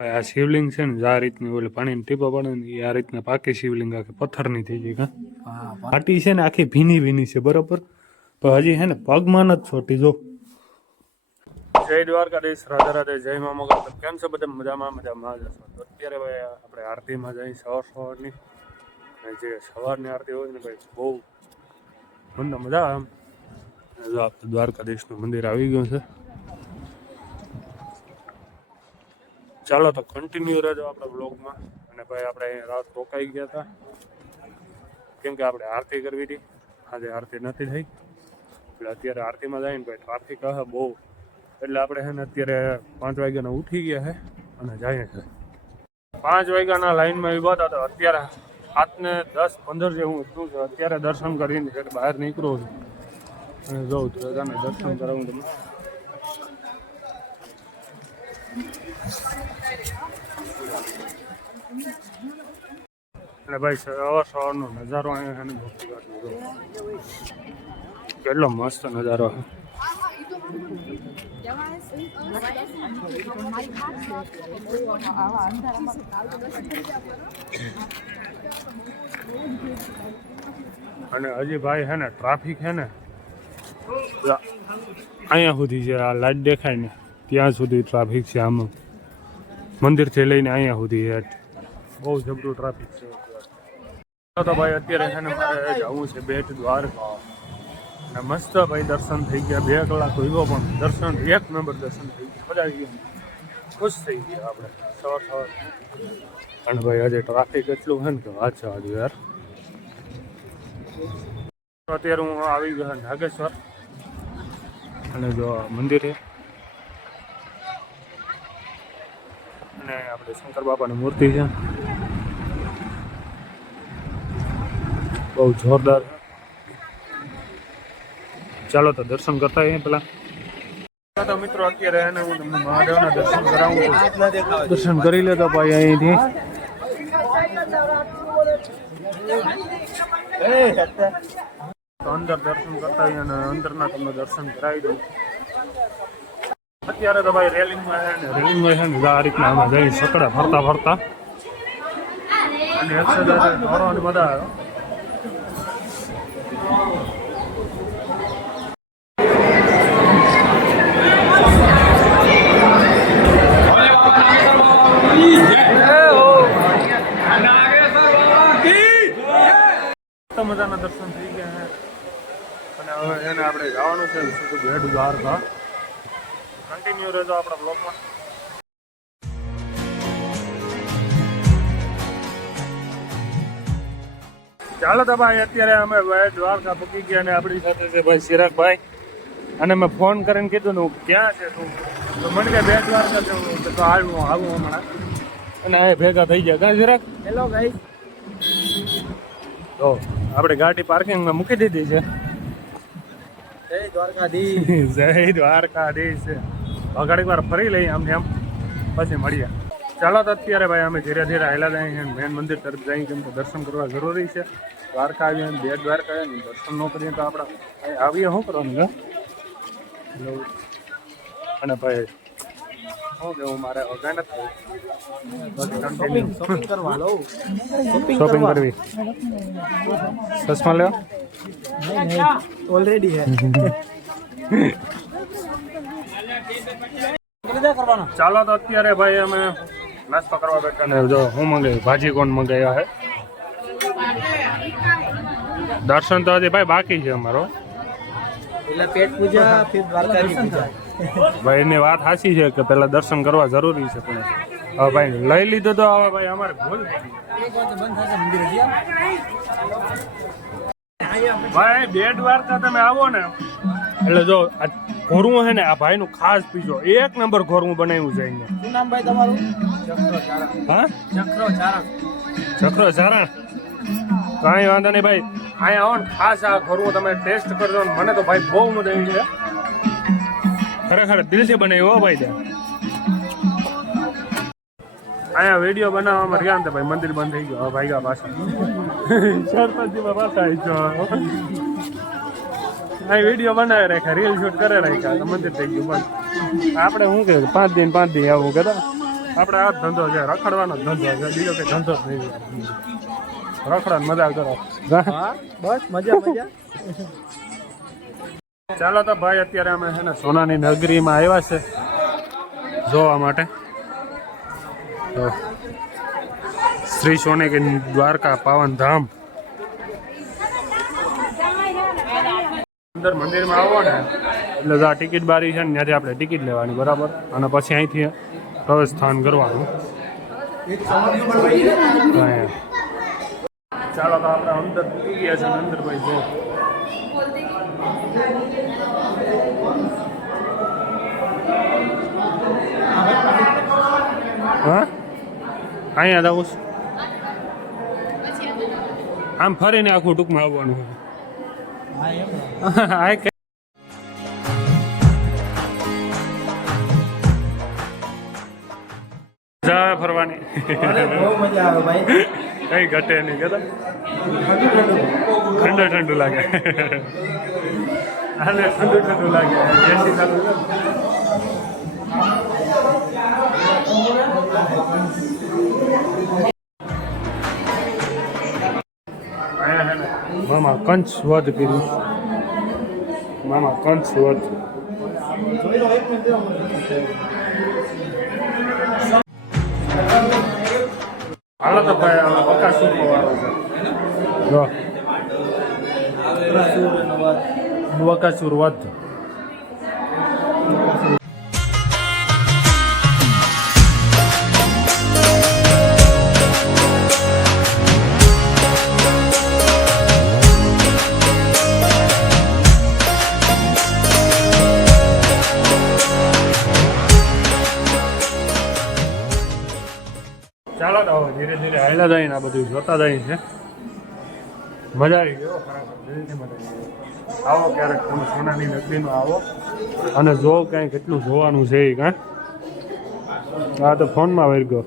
આ શિવલિંગ છે ને આ રીતની ઓલે પાણીની ટીપા પડે ને આ રીતના પાકી શિવલિંગ આખી પથ્થરની થઈ ગઈ કા. હા માટી છે ને આખી ભીની ભીની છે બરોબર? પણ હજી હે ને પગમાં જ છોટી જો. જય દ્વારકાધીશ રાધા રાધે જય મા મોગલ કેમ છે બધા? મજામાં મજામાં જ તો અત્યારે ભાઈ આપણે આરતીમાં જઈ સવાર સવારની અને જે સવારની આરતી હોય ને ભાઈ બહુ મને મજા આવે આપણે દ્વારકાધીશનું મંદિર આવી ગયું છે. ચાલો તો કન્ટિન્યુ રહેજો આપણા બ્લોગમાં અને ભાઈ આપણે અહીંયા રાત રોકાઈ ગયા હતા. કેમ કે આપણે આરતી કરવી હતી. આજે આરતી નથી થઈ. એટલે અત્યારે આરતીમાં જાય ને ભાઈ ટ્રાફિક હશે બહુ. એટલે આપણે છે ને અત્યારે પાંચ વાગ્યાના ઉઠી ગયા છે અને જાય છે પાંચ વાગ્યાના લાઈનમાં ઊભા હતા તો અત્યારે સાતને દસ પંદર જેવું ઉઠું છું. અત્યારે દર્શન કરીને બહાર નીકળું છું. અને જોઉં દર્શન કરાવું તમને એટલે ભાઈ સવાર સવારનો નજારો અહીંયા છે ને ભક્તિઘાટનો. કેટલો મસ્ત નજારો છે અને હજી ભાઈ છે ને ટ્રાફિક છે ને અહીંયા સુધી છે આ લાઈટ દેખાય ને ત્યાં સુધી ટ્રાફિક છે આમ. મંદિરથી લઈને અહીંયા સુધી બહુ જબરું ટ્રાફિક છે. તો ભાઈ અત્યારે છે ને મારે જવું છે બેટ દ્વારકા મસ્ત ભાઈ દર્શન થઈ ગયા. બે કલાક ઊભો પણ દર્શન, એક નંબર દર્શન થઈ ગયા. બધા આવી ખુશ થઈ ગયા આપણે. સવાર સવાર. અને ભાઈ આજે ટ્રાફિક એટલું છે ને કે વાત છે આજે યાર. અત્યારે હું આવી ગયો નાગેશ્વર. અને જો મંદિર અને આપણે શંકર બાપાની મૂર્તિ છે બહુ જોરદાર છે. ચાલો તો દર્શન કરતા આવીએ પેલા તો મિત્રો અત્યારે એને હું તમને મહાદેવના દર્શન કરાવું છું. દર્શન કરી લેતો ભાઈ અહીંથી તો અંદર દર્શન કરતા આવીએ અને અંદરના તમને દર્શન કરાવી દઉં અત્યારે તો ભાઈ રેલિંગમાં રેલિંગમાં છે ને, આ અમે જઈ સકડા ફરતા ફરતા. અને એક્સરસાઇઝ ધોરણ મસ્ત મજાના દર્શન થઈ ગયા અને હવે એને આપણે જવાનું છે સીધું ભેટ દ્વારકા કન્ટિન્યુ રહેજો આપણા બ્લોગમાં. ચાલો તો ભાઈ અત્યારે અમે ભાઈ દ્વારકા પૂકી ગયા અને આપણી સાથે છે ભાઈ ચિરાગભાઈ અને મેં ફોન કરીને કીધું ને હું ક્યાં છે તું? તો મને કે બે દ્વારકા છે. હું તો આવું આવું હમણાં. અને આ ભેગા થઈ ગયા. કાં ચિરાગ હેલો ભાઈ તો આપણે ગાડી પાર્કિંગમાં મૂકી દીધી છે. જય દ્વારકાધીશ. જય દ્વારકાધીશ. ઘડીક વાર ફરી લઈએ આમ એમ પછી મળીએ. ચાલો તો અત્યારે ભાઈ અમે ધીરે ધીરે આવેલા જઈએ મેન મંદિર તરફ જઈએ કેમ કે દર્શન કરવા જરૂરી છે. દ્વારકા આવીએ બે દ્વારકા આવીએ દર્શન ન કરીએ તો આપણે આવીએ. શું કરવાનું હેલો અને ભાઈ શોપિંગ કરવા ચશ્મા લેવા ઓલરેડી હે. ચાલો તો અત્યારે ભાઈ અમે નાસ્તો કરવા બેઠા ને જો હું મંગાવ્યું ભાજી કોણ મંગાવ્યા હે? દર્શન તો હજી ભાઈ બાકી છે અમારો. ભાઈ એની વાત સાચી છે કે પેલા દર્શન કરવા જરૂરી છે પણ હવે ભાઈ લઈ લીધું તો હવે ભાઈ અમારે ભૂલ ભાઈ બે દ્વારકા તમે આવો ને. એટલે જો આ ઘોરવું છે ને આ ભાઈનું ખાસ પીજો. એક નંબર ઘોરવું બનાવ્યું છે અહીંયા. શું નામ ભાઈ તમારું? ચક્રો ચારણ. હા? ચક્રો ચારણ. ચક્રો ચારણ? કાંઈ વાંધો નહીં ભાઈ. અહીંયા આવો ને ખાસ આ ઘોરવું તમે ટેસ્ટ કરજો ને. મને તો ભાઈ બહુ મજા આવી છે. ખરેખર દિલથી બનાવ્યું હો ભાઈ ત્યાં. અહીંયા વીડિયો બનાવવામાં રહ્યા ને તો ભાઈ મંદિર બંધ થઈ ગયો. હવે ભાઈ ગયા પાછા. ચાર પાંચ દિવસ પાછા આવી ગયો. અહીં વીડિયો બનાવી રાખ્યા રીલ શૂટ કરે રાખ્યા તો મંદિર થઈ ગયું બંધ આપણે શું કે પાંચ દિન પાંચ દિન આવું કદા આપણે આ ધંધો છે રખડવાનો ધંધો છે બીજો કઈ ધંધો જ નહીં. રખડવાની મજા કરો બસ મજા મજા. ચાલો તો ભાઈ અત્યારે અમે છે ને સોનાની નગરીમાં આવ્યા છે જોવા માટે. તો શ્રી સોને દ્વારકા પાવન ધામ અંદર મંદિરમાં આવો ને, એટલે આ ટિકિટ બારી છે ને, ત્યાંથી આપણે ટિકિટ લેવાની, બરાબર? અને પછી અહીંથી પ્રવેશ સ્થાન કરવાનું ચાલો, તો આપણે અંદર પૂકી ગયા છે અંદર ભાઈ જો. હા? અહીંયા જવું આમ ફરીને આખું ટૂંકમાં આવવાનું હા એમ ને. આ મજા આવે ફરવાની કઈ ઘટે નહીં કે ઠંડુ ઠંડુ. લાગે. હાલે ઠંડુ ઠંડુ લાગે. એસી ચાલુ મામા કંચ વધ કર્યું. મામા કંચ વધ. હાલો તો ભાઈ વધ. ધીરે ધીરે જાય ને આ બધું જોતા જાય છે. મજા આવી ગયો દિલથી મજા આવી ક્યારેક તમે સોનાની નગરીમાં આવો અને જો કાંઈ કેટલું જોવાનું છે એ કાંઈ. આ તો ફોનમાં વહી ગયો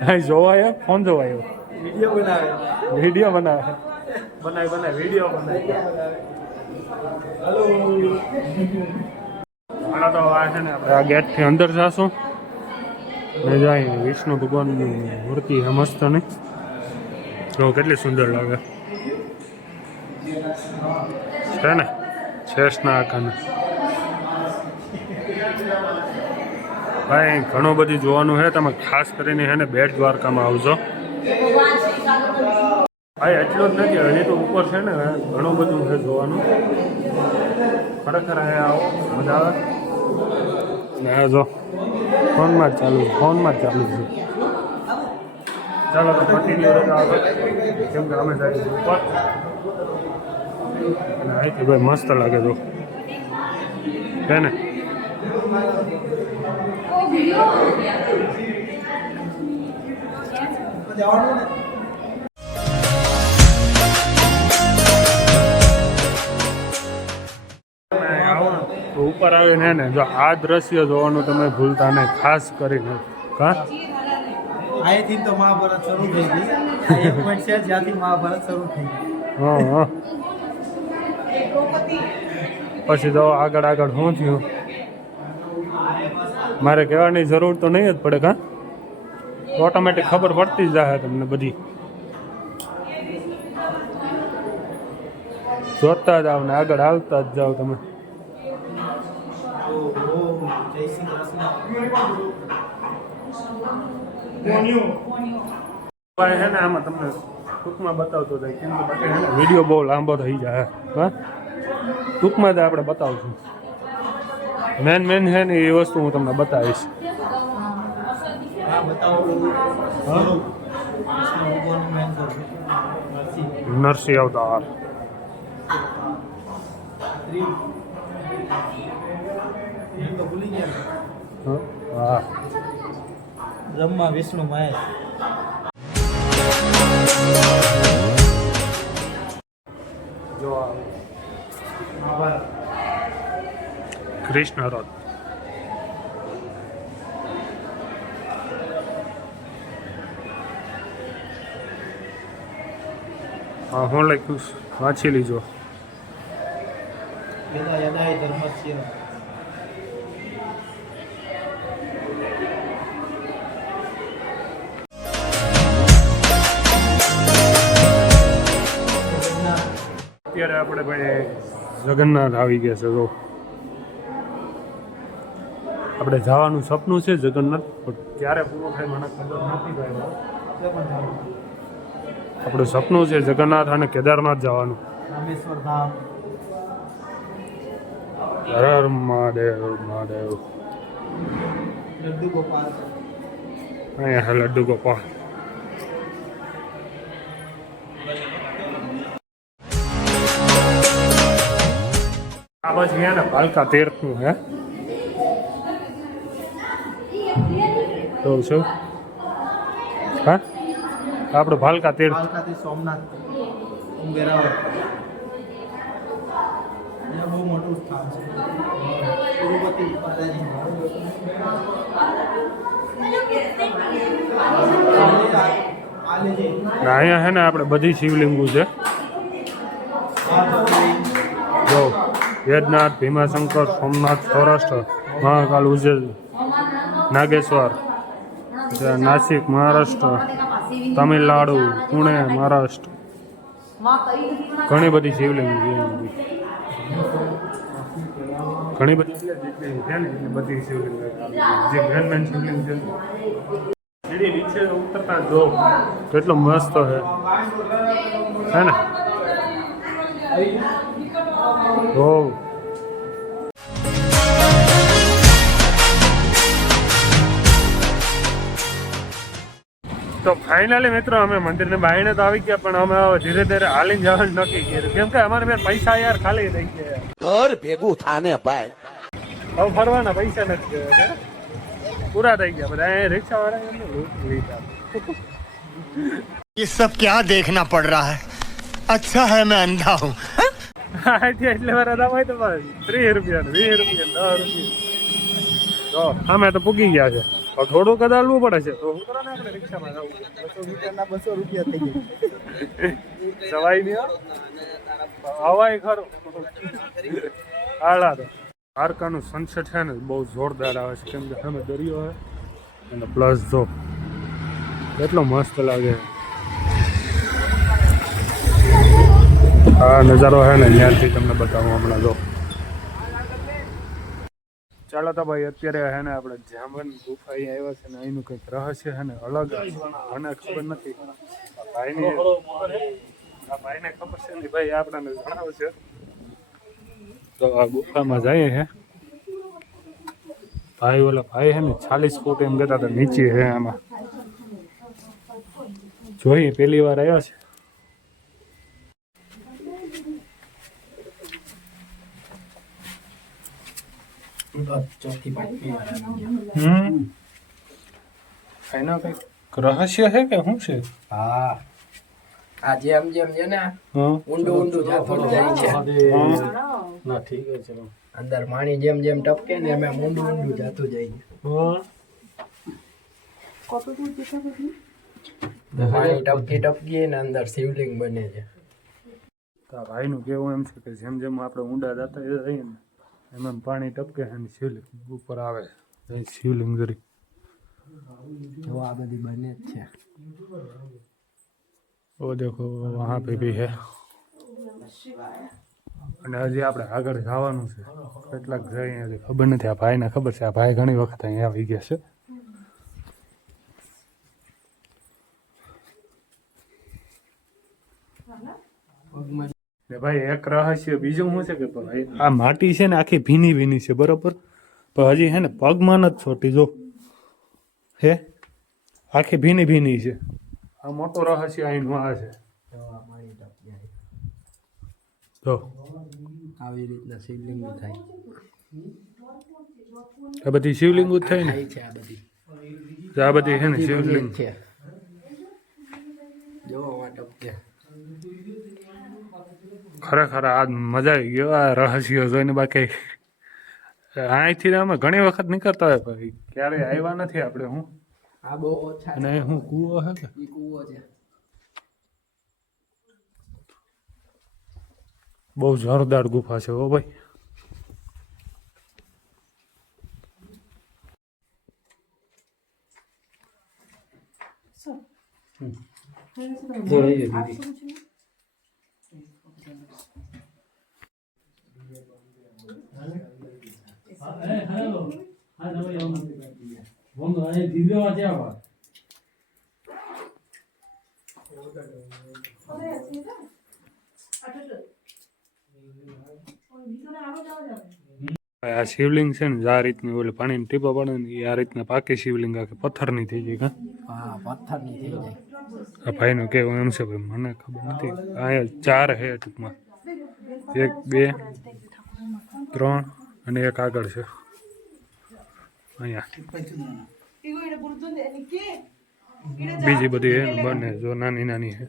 કાંઈ જોવાય ફોન જોવાયો વીડિયો બનાવે. વીડિયો બનાવે. બનાય બનાય વીડિયો હલો હાલો તો આ છે ને આપણે આ ગેટથી અંદર જાશું. જાય વિષ્ણુ ભગવાનની મૂર્તિ છે મસ્ત ને. જો કેટલી સુંદર લાગે. છે ને? શેષના આખાને. ભાઈ, ઘણું બધું જોવાનું છે. તમે ખાસ કરીને છે ને બેટ દ્વારકામાં આવજો. ભાઈ, એટલું જ નથી. હજી તો ઉપર છે ને, ઘણું બધું છે જોવાનું. ખરેખર અહીંયા આવો. મજા આવે. ને જો. ફોનમાં જ ચાલુ છે ફોનમાં જ ચાલુ છે. ચાલો તો કન્ટિન્યુ કેમ કે અમે જાય ઉપર અને અહીંથી ભાઈ મસ્ત લાગે તો. છે ને? જવાનું ને? ઉપર આવીને હે ને જો આ દ્રશ્ય જોવાનું તમે ભૂલતા નહીં ખાસ કરીને. હા? અહીંથી તો મહાભારત શરૂ થઈ ગઈ. એક પોઈન્ટ છે જ્યાંથી મહાભારત શરૂ થઈ ગઈ. હા હા. પછી તો આગળ આગળ શું થયું? મારે કહેવાની જરૂર તો નહીં જ પડે કા ઓટોમેટિક ખબર પડતી જ જાય તમને બધી. જોતા જાઓ ને આગળ હાલતા જ જાઓ તમે. જય શ્રી કૃષ્ણ ને આમાં તમને ટૂંકમાં બતાવતો જાય. કેમ કે વીડિયો બહુ લાંબો થઈ જાય. હા? ટૂંકમાં જ આપણે બતાવશું. મેન મેન છે ને એ વસ્તુ હું તમને બતાવીશ. નરસિંહ. અવતાર. ભૂલી ગયા. હા? હા બ્રહ્મા વિષ્ણુ મહેશ. જો કૃષ્ણ રથ હા હું લખ્યું? વાંચી લીજો. યદા યદા ધર્મસ્ય. અત્યારે આપણે ભાઈ જગન્નાથ આવી ગયા છે જો. આપણે જવાનું સપનું છે જગન્નાથ પણ ક્યારે પૂરું થાય મને ખબર નથી ભાઈ આપણું સપનું છે જગન્નાથ અને કેદારનાથ જવાનું. હર હર મહાદેવ મહાદેવ. લડ્ડુ ગોપાલ. અહીંયા લડ્ડુ ગોપાલ. આ પછી હે ને ભાલકા તીર્થનું હે? તો શું હા? આપણું ભાલકા તીર્થ સોમનાથ અહીંયા બહુ મોટું સ્થાન છે. તિરુપતિ ને અહીંયા હે ને આપણે બધી શિવલિંગો છે. વેદનાથ, ભીમાશંકર, સોમનાથ, સૌરાષ્ટ્ર, મહાકાલ, ઉજ્જૈન, નાગેશ્વર નાસિક, મહારાષ્ટ્ર, તમિલનાડુ, પુણે, મહારાષ્ટ્ર. ઘણી બધી શિવલિંગ ઘણી બધી બધી શિવલિંગ જે કેટલો મસ્ત છે. હે ને? ઓ તો ફાઇનલી મિત્રો અમે મંદિરને બાયણે તો આવી ગયા પણ અમે હવે ધીરે ધીરે હાલીને જવાનું નક્કી કર્યું કેમ કે અમારે બેન પૈસા યાર ખાલી થઈ ગયા ઘર ભેગું થાને ભાઈ હવે ફરવાના પૈસા નથી ગયા હે. પૂરા થઈ ગયા બધા અહીંયા રિક્ષા વાળા એમને લૂંટ લીધા ये सब क्या देखना पड़ रहा है अच्छा है मैं अंधा हूँ આથી એટલે મારા દામ હોય તો બસ. ત્રીસ રૂપિયા વીસ રૂપિયા દસ રૂપિયા. તો અમે તો પૂગી ગયા છે. થોડું કદાચ કદાલવું પડે છે. તો શું ને આપણે રિક્ષામાં જવું બસો મીટરના બસો રૂપિયા થઈ ગયા સવાઈ નહીં હવાય ખરું. હાલા તો. દ્વારકાનું સનસેટ છે ને બહુ જોરદાર આવે છે. કેમ કે સામે દરિયો હોય અને પ્લસ જો કેટલો મસ્ત લાગે આ નજારો છે ને ત્યાંથી તમને બતાવું હમણાં જો. ચાલો તો ભાઈ, અત્યારે હે ને આપણે જામન ગુફા અહીં આવ્યા છે ને અહીંનું કંઈક રહસ્ય છે ને અલગ મને ખબર નથી. ભાઈની ભાઈને ખબર છે ને ભાઈ આપણને જણાવશે તો આ ગુફામાં જઈએ હે. ભાઈ ઓલા ભાઈ હે ને ચાલીસ ફૂટ એમ કહેતા હતા, નીચે હે આમાં. જોઈએ, પહેલી વાર આવ્યા છે. ચોથી પાંચમી હમ. એનો કંઈક રહસ્ય છે કે શું છે? હા. આ જેમ જેમ છે ને ઊંડું ઊંડું જાતું જાય છે. ના ઠીક છે અંદર પાણી જેમ જેમ ટપકે ને એમ એમ ઊંડું ઊંડું જાતું જાય છે. પાણી ટપકી ટપકી ને અંદર શિવલિંગ બને છે. ભાઈનું કેવું એમ છે કે જેમ જેમ આપણે ઊંડા જતા રહીએ ને. એમ એમ પાણી ટપકે અને શિવલિંગ ઉપર આવે શિવલિંગ જરી જો આ બધી બને જ છે. ઓ દેખો વહાં પે ભી હે. અને હજી આપણે આગળ જવાનું છે. કેટલાક જઈ હજી ખબર નથી. આ ભાઈને ખબર છે. આ ભાઈ ઘણી વખત અહીંયા આવી ગયા છે. પગમાં ને ભાઈ એક રહસ્ય બીજું શું છે કે ભાઈ આ માટી છે ને આખી ભીની ભીની છે બરોબર? પણ હજી હે ને પગમાં જ છોટી જો. હે? આખી ભીની ભીની છે. આ મોટો રહસ્ય અહીંનું આ છે જો આ છે. જો. આવી રીતના શિવલિંગ થાય. આ બધી શિવલિંગ જ થાય ને? આ બધી. તો આ બધી છે ને શિવલિંગ. છે. જોવા માટે ખરેખર આ મજા આવી ગયો આ રહસ્યો જોઈને બાકી અહીંથી અમે ઘણી વખત નીકળતા હોય ભાઈ ક્યારેય આવ્યા નથી આપણે હું. આ બહુ ઓછા અને હું કૂવો હે કે? કૂવો છે. બહુ જોરદાર ગુફા છે હો ભાઈ. આ શિવલિંગ છે ને આ રીતની ઓલી પાણીની ટીપા પડે ને આ રીતના પાકી શિવલિંગ આખી પથ્થરની થઈ જાય કાં? હા પથ્થરની થઈ જાય આ ભાઈનું કેવું એમ છે ભાઈ મને ખબર નથી. અહીંયા ચાર હે ટૂંકમાં. એક બે ત્રણ અને એક આગળ છે. અહીંયા. બીજી બધી બને જો નાની નાની છે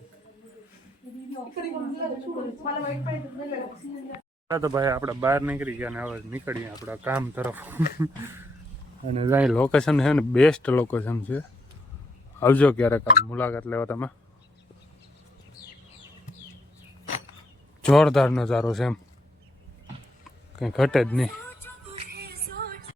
તો ભાઈ આપણે બહાર નીકળી ગયા ને હવે નીકળીએ આપણા કામ તરફ. અને અહીં લોકેશન છે ને બેસ્ટ લોકેશન છે. આવજો ક્યારેક આમ મુલાકાત લેવા તમે. જોરદાર નજારો છે એમ. કંઈ ઘટે જ નહીં.